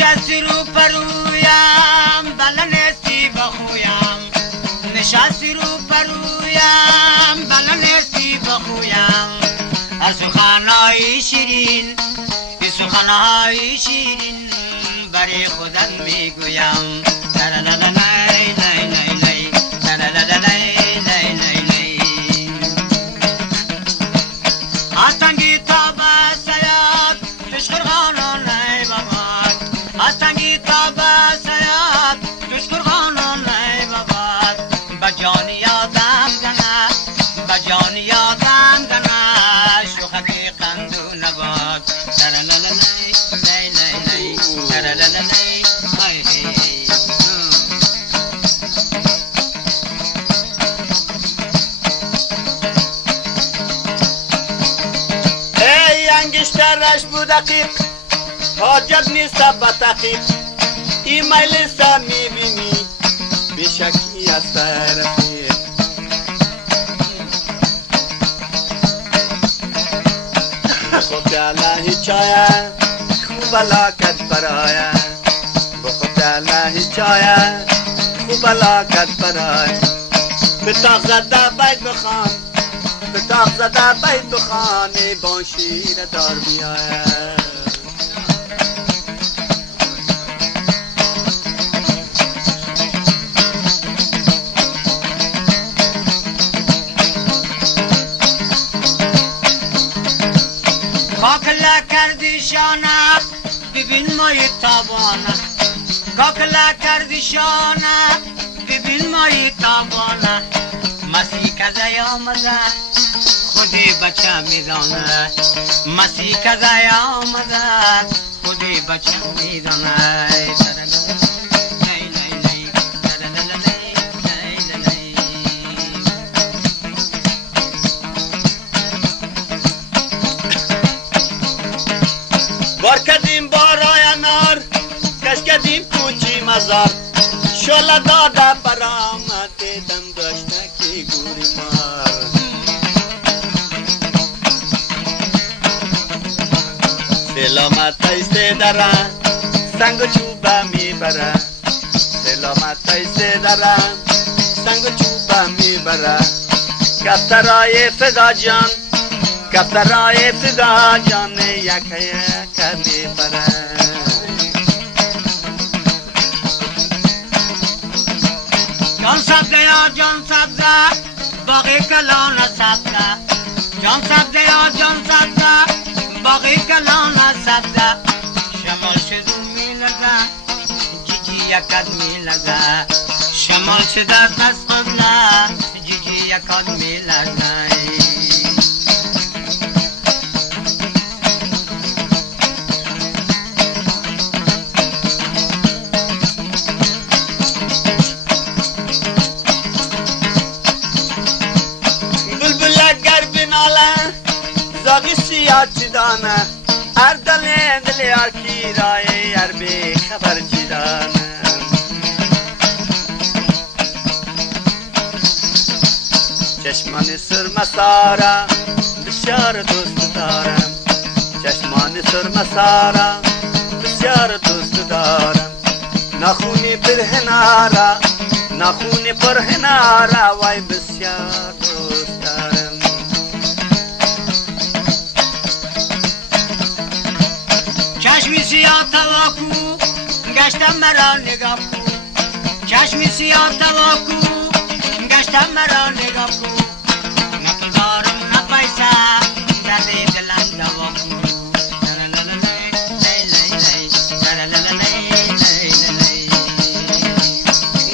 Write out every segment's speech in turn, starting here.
نشستی رو پرویم بلنستی بخویم نشستی رو پرویم بلنستی بخویم از سخنهای شیرین به سخنهای شیرین برای خودت میگویم هستنگی تا بسیاد دشکرغانان ای بابا هستنگی تا بسیاد دشکرغانان ای بابا بجان یادم گنه بجان یادم گنه شوخکی قندو نباد ترلللی لیلی ترلللی انگشترش بود دقیق حاجت نیست با تحقیق ایمیل سا میبینی بیشکی از رفیق بخود الهی چایه خوب علاقت برایه بخود الهی چایه خوب علاقت برایه به تاق زده باید بخوان به تاق زده باید بخوانی با شیر دار بیاید کاکلا کردی شانه ببین مای تابانه کاکلا کردی شانه ببین مای تابانه مسیح کزای آمده خودی بچه میدانه مسیح کزای آمده خودی بچه میدانه بار کدیم بارای نار کش کدیم کوچی مزار شوله داده برآمد دیدم داشته که گوری مار سلامت ایسته داره سنگ و چوبه میبره سلامت ایسته داره سنگ و چوبه میبره کفترهای فدا جان کفترهای فدا جان یکه یکه میبره جان سبزه یا جان سبزه باقی کلان سبزه جان سبزه یا جان سبزه باقی کلان سبزه شمال شدو میلزه جیجی یکد میلزه شمال شده دست قبله جیجی یکد میلزه زاغی سیاد چیدانه هر دل دل یار کی رای هر بی خبر چیدانه چشمان سرمه سارا بسیار دوست دارم چشمان سرمه سارا بسیار دوست دارم نخونی پرهنارا نخونی پرهنارا وای بسیار دوست دارم چشمی سیاه تواکو گشتم مرا نگاه کو چشمی سیاه تواکو گشتم مرا نگاه کو نه پول دارم نه پیسه دردی دلم دوا کو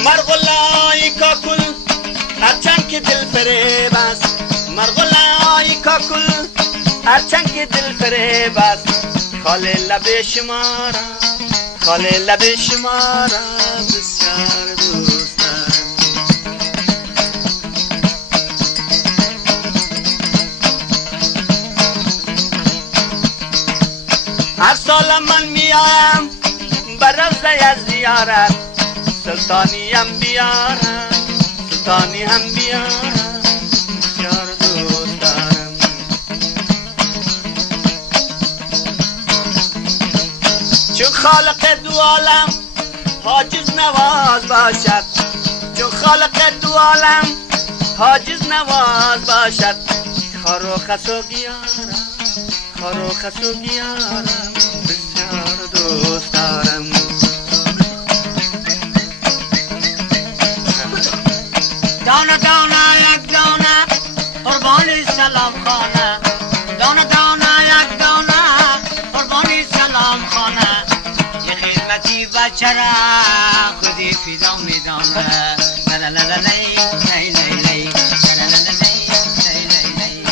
مرغلای کاکل هرچند که دل فریب است مرغلای کاکل هرچند که دل فریب است خاله لب شمارا خاله لب شمارا بسیار دوست دارم هر سال من میایم بر روزه از زیارت سلطانی هم بیارم سلطانی هم بیارم بسیار دوست دارم چون خالق دو عالم حاجز نواز باشد، چون خالق دو عالم حاجز نواز باشد. خار و خس و گیارم، خار و خس و گیارم بسیار دوست دارم. دانه دانه یک دانه قربانی سلام خانه، دانه دانه یک دانه قربانی سلام خانه. یه خدمتی بچه را خودی فیدا میدانه. لا لا لا لا لی لی لی لی لا لا لا لی لی لی لی.